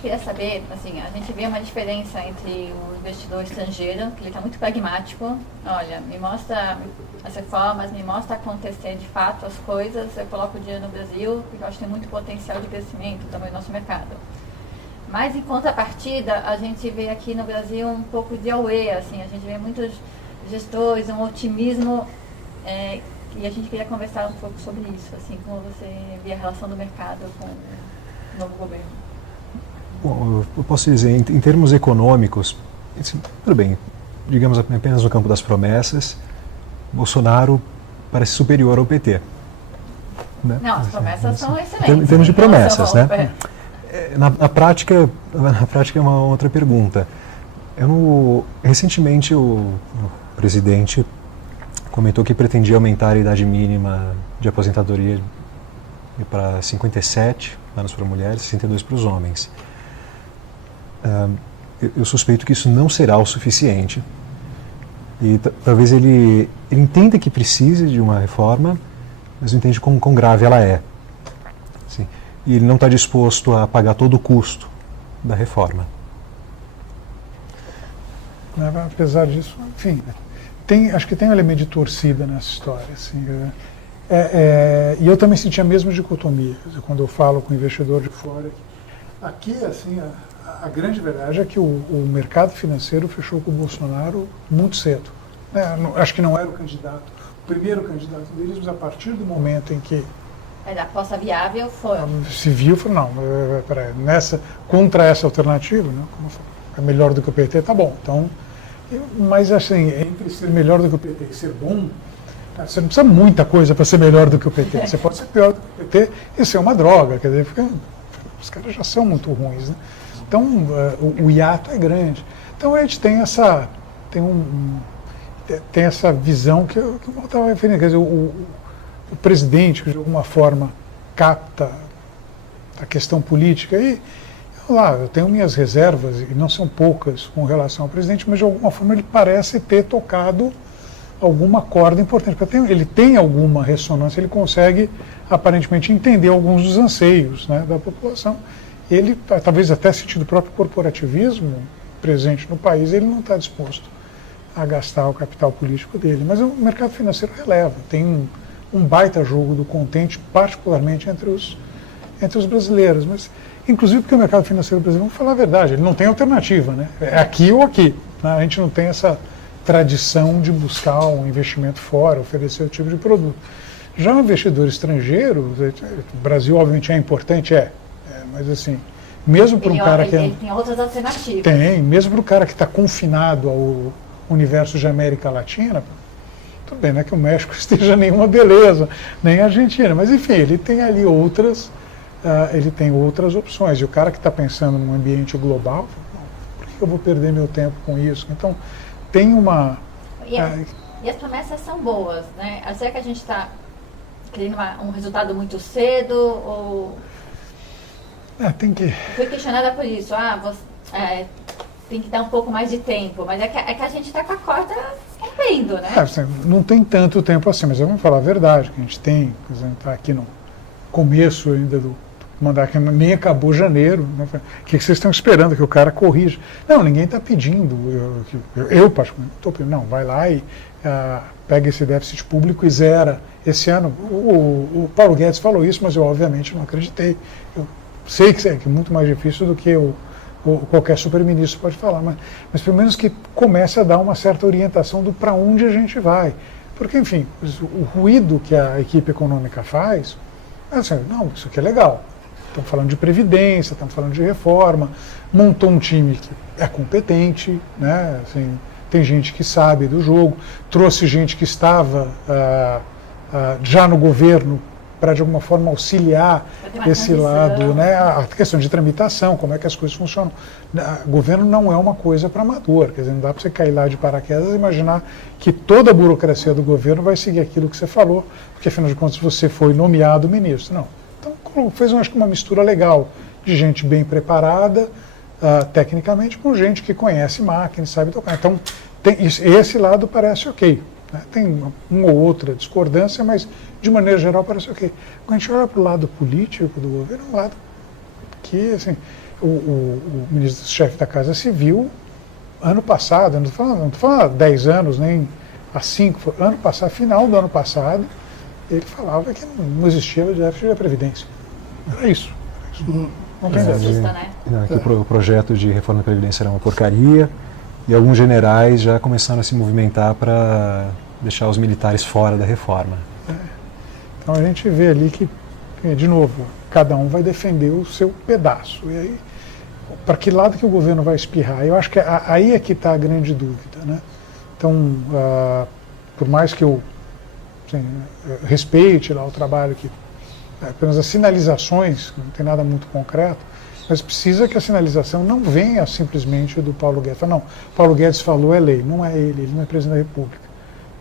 Queria saber, assim, a gente vê uma diferença entre o investidor estrangeiro, que ele está muito pragmático, olha, me mostra as reformas, me mostra acontecer de fato as coisas, eu coloco o dinheiro no Brasil, porque eu acho que tem muito potencial de crescimento também no nosso mercado. Mas em contrapartida, a gente vê aqui no Brasil um pouco de away, assim, a gente vê muitos gestores, um otimismo, e a gente queria conversar um pouco sobre isso, assim, como você vê a relação do mercado com o novo governo. Bom, eu posso dizer, em termos econômicos, tudo bem, digamos apenas no campo das promessas, Bolsonaro parece superior ao PT. Né? Não, as promessas são excelentes. Em termos de promessas, né? Na prática é uma outra pergunta. Recentemente o presidente comentou que pretendia aumentar a idade mínima de aposentadoria para 57 anos para mulheres e 62 para os homens. Eu suspeito que isso não será o suficiente e talvez ele entenda que precise de uma reforma, mas não entende quão grave ela é. Assim, e ele não está disposto a pagar todo o custo da reforma. Apesar disso, enfim, acho que tem um elemento de torcida nessa história. Assim, e eu também senti a mesma dicotomia quando eu falo com o investidor de fora. Aqui, assim, a grande verdade é que o mercado financeiro fechou com o Bolsonaro muito cedo. Acho que não era o primeiro candidato deles, mas a partir do momento em que a aposta viável foi. Se viu, falou, não, peraí, contra essa alternativa, né, como é melhor do que o PT, tá bom. Então, mas assim, entre ser melhor do que o PT e ser bom, você não precisa muita coisa para ser melhor do que o PT. Você pode ser pior do que o PT e ser uma droga, quer dizer, os caras já são muito ruins, né? Então, o hiato é grande. Então, a gente tem essa visão que eu estava referindo. Quer dizer, o presidente, que de alguma forma capta a questão política, e eu tenho minhas reservas, e não são poucas com relação ao presidente, mas de alguma forma ele parece ter tocado alguma corda importante. Porque ele tem alguma ressonância, ele consegue aparentemente entender alguns dos anseios, né, da população. Ele, talvez até sentindo o próprio corporativismo presente no país, ele não está disposto a gastar o capital político dele. Mas o mercado financeiro releva, tem um baita jogo do contente, particularmente entre os brasileiros. Mas, inclusive porque o mercado financeiro brasileiro, vamos falar a verdade, ele não tem alternativa, né? É aqui ou aqui. Né? A gente não tem essa tradição de buscar um investimento fora, oferecer o tipo de produto. Já o investidor estrangeiro, o Brasil obviamente é importante, mas assim, mesmo para um cara que... Ele tem outras alternativas. Tem, mesmo para o cara que está confinado ao universo de América Latina, tudo bem, não é que o México esteja nenhuma beleza, nem a Argentina, mas enfim, ele tem ali outras opções. E o cara que está pensando num ambiente global, por que eu vou perder meu tempo com isso? Então, tem uma... E as promessas são boas, né? Será que a gente está querendo um resultado muito cedo ou... tem que... Fui questionada por isso, tem que dar um pouco mais de tempo, mas é que a gente está com a corda rompendo, né? Assim, não tem tanto tempo assim, mas vamos falar a verdade, que a gente tem, por exemplo, está aqui no começo ainda do mandato, que nem acabou janeiro, né? O que vocês estão esperando, que o cara corrija? Não, ninguém está pedindo, eu particularmente estou pedindo, não, vai lá e pega esse déficit público e zera. Esse ano, o Paulo Guedes falou isso, mas eu obviamente não acreditei. Eu sei que é muito mais difícil do que qualquer super-ministro pode falar, mas pelo menos que comece a dar uma certa orientação do para onde a gente vai. Porque, enfim, o ruído que a equipe econômica faz, assim, não, isso aqui é legal. Estamos falando de previdência, estamos falando de reforma, montou um time que é competente, né? Assim, tem gente que sabe do jogo, trouxe gente que estava já no governo para, de alguma forma, auxiliar esse lado, né? A questão de tramitação, como é que as coisas funcionam. O governo não é uma coisa para amador, quer dizer, não dá para você cair lá de paraquedas e imaginar que toda a burocracia do governo vai seguir aquilo que você falou, porque, afinal de contas, você foi nomeado ministro. Não. Então, fez, acho que, uma mistura legal de gente bem preparada, tecnicamente com gente que conhece máquina e sabe tocar. Então, esse lado parece ok. Né? Tem uma ou outra discordância, mas de maneira geral parece ok. Quando a gente olha para o lado político do governo, é um lado que, assim, o ministro-chefe da Casa Civil, ano passado, não estou falando há 10 anos, nem há 5, ano passado, final do ano passado, ele falava que não existia déficit da Previdência. Era isso. Não tem déficit. Que o projeto de reforma da Previdência era uma porcaria e alguns generais já começaram a se movimentar para deixar os militares fora da reforma. Então a gente vê ali que, de novo, cada um vai defender o seu pedaço. E aí, para que lado que o governo vai espirrar? Eu acho que aí é que está a grande dúvida, né? Então, por mais que eu respeite lá o trabalho que apenas as sinalizações, não tem nada muito concreto, mas precisa que a sinalização não venha simplesmente do Paulo Guedes. Não, Paulo Guedes falou é lei, não é ele não é presidente da República.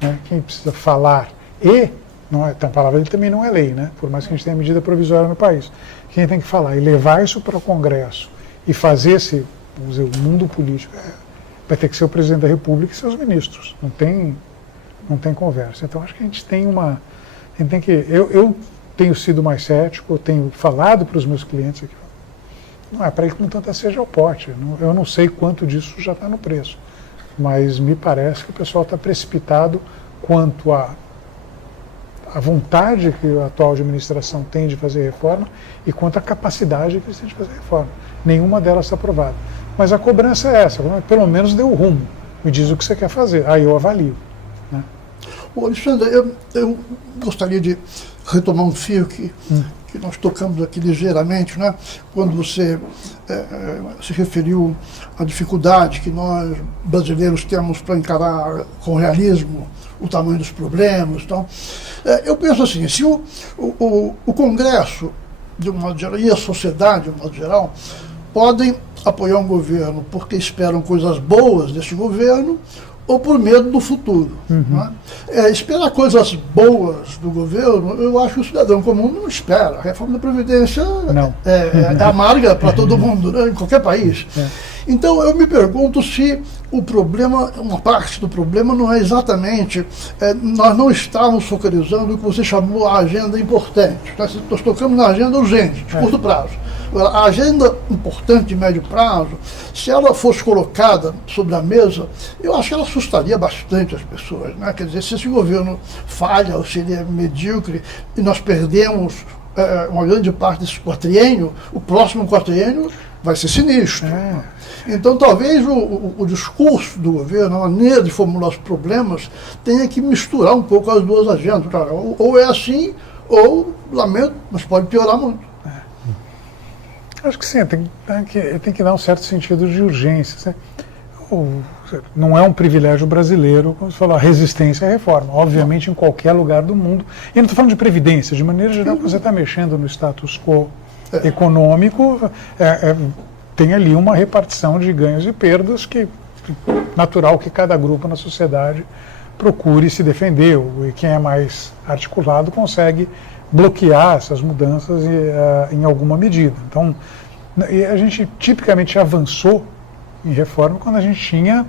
Né? Quem precisa falar não é, então a palavra dele também não é lei, né? Por mais que a gente tenha medida provisória no país. Quem tem que falar e levar isso para o Congresso e fazer vamos dizer, o mundo político, vai ter que ser o presidente da República e seus ministros. Não tem conversa. Então acho que a gente tem eu tenho sido mais cético, eu tenho falado para os meus clientes aqui, não é para ir com tanta sede ao pote. Eu não sei quanto disso já está no preço, mas me parece que o pessoal está precipitado quanto à vontade que a atual administração tem de fazer reforma e quanto à capacidade que eles têm de fazer reforma. Nenhuma delas está aprovada. Mas a cobrança é essa, pelo menos dê o rumo, me diz o que você quer fazer, aí eu avalio. Né? Ô, Alexandre, eu gostaria de retomar um fio que nós tocamos aqui ligeiramente, né? Quando você se referiu à dificuldade que nós brasileiros temos para encarar com realismo o tamanho dos problemas. Então, eu penso assim, se o Congresso, de um modo geral, e a sociedade, de um modo geral, podem apoiar um governo porque esperam coisas boas desse governo ou por medo do futuro. Né? Esperar coisas boas do governo, eu acho que o cidadão comum não espera. A reforma da Previdência é amarga para todo mundo, né? Em qualquer país. Então eu me pergunto se o problema, uma parte do problema não é exatamente, nós não estamos focalizando o que você chamou a agenda importante. Nós tocamos na agenda urgente, de curto prazo. A agenda importante de médio prazo, se ela fosse colocada sobre a mesa, eu acho que ela assustaria bastante as pessoas. Né? Quer dizer, se esse governo falha ou se ele é medíocre e nós perdemos uma grande parte desse quatriênio, o próximo quatriênio vai ser sinistro. Então talvez o discurso do governo, a maneira de formular os problemas, tenha que misturar um pouco as duas agendas. Ou é assim, ou lamento, mas pode piorar muito. Acho que sim, tem que dar um certo sentido de urgência. Não é um privilégio brasileiro, como você falou, a resistência à reforma. Obviamente, em qualquer lugar do mundo. E não estou falando de previdência, de maneira geral, você está mexendo no status quo econômico, tem ali uma repartição de ganhos e perdas que natural que cada grupo na sociedade procure se defender. E quem é mais articulado consegue bloquear essas mudanças em alguma medida. Então, a gente tipicamente avançou em reforma quando a gente tinha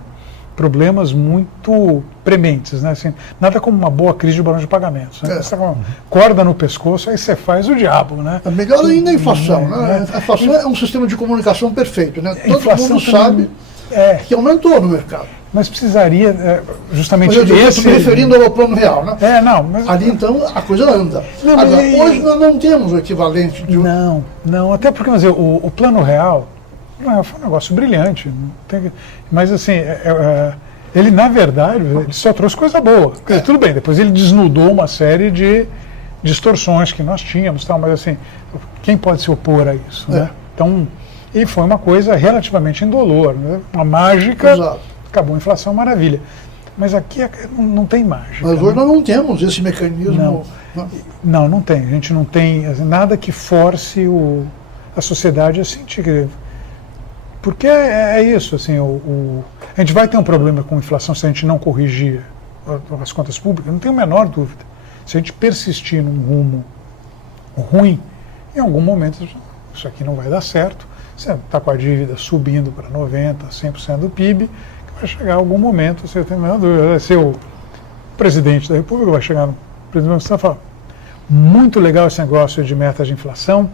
problemas muito prementes, né? Assim, nada como uma boa crise de balão de pagamentos. Né? Você está com uma corda no pescoço, aí você faz o diabo. Né? Melhor ainda a inflação. Né? A inflação é um sistema de comunicação perfeito. Né? Todo mundo sabe que aumentou no mercado. Mas precisaria justamente eu estou me referindo ao plano real, né? Mas ali então a coisa anda. Hoje nós não temos o equivalente de Não, até porque o plano real foi um negócio brilhante. Mas assim, ele na verdade ele só trouxe coisa boa. Tudo bem, depois ele desnudou uma série de distorções que nós tínhamos, mas assim, quem pode se opor a isso? Né? Então, e foi uma coisa relativamente indolor, né? Uma mágica. Exato. Acabou a inflação, maravilha. Mas aqui não tem mágica. Mas hoje nós não temos esse mecanismo. Não tem. A gente não tem nada que force a sociedade a sentir. Porque é isso. Assim, a gente vai ter um problema com a inflação se a gente não corrigir as contas públicas, não tenho a menor dúvida. Se a gente persistir num rumo ruim, em algum momento isso aqui não vai dar certo. você está com a dívida subindo para 90%, 100% do PIB, que vai chegar algum momento, você tem a dúvida, vai ser o presidente da República, vai chegar no presidente da fala, muito legal esse negócio de meta de inflação,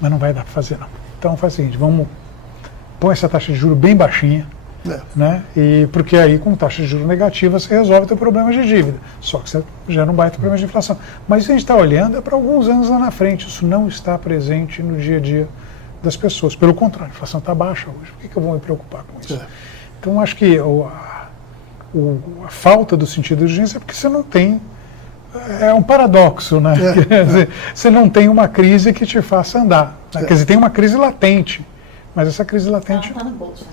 mas não vai dar para fazer não. Então faz o seguinte, põe essa taxa de juros bem baixinha, né? E porque aí com taxa de juros negativa você resolve o teu problema de dívida, só que você gera um baita problema de inflação. Mas isso a gente está olhando é para alguns anos lá na frente, isso não está presente no dia a dia das pessoas. Pelo contrário, a inflação está baixa hoje, por que eu vou me preocupar com isso? Então acho que a falta do sentido de urgência é porque você não tem, é um paradoxo, né? Quer dizer, você não tem uma crise que te faça andar, né? Quer dizer, tem uma crise latente, mas essa crise latente... Está no bolso.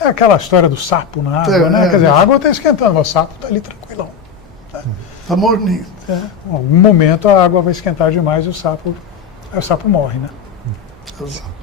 É aquela história do sapo na água, né? Quer dizer, a água está esquentando, mas o sapo está ali tranquilão. Está morninho. Em algum momento a água vai esquentar demais e o sapo morre, né? Exato.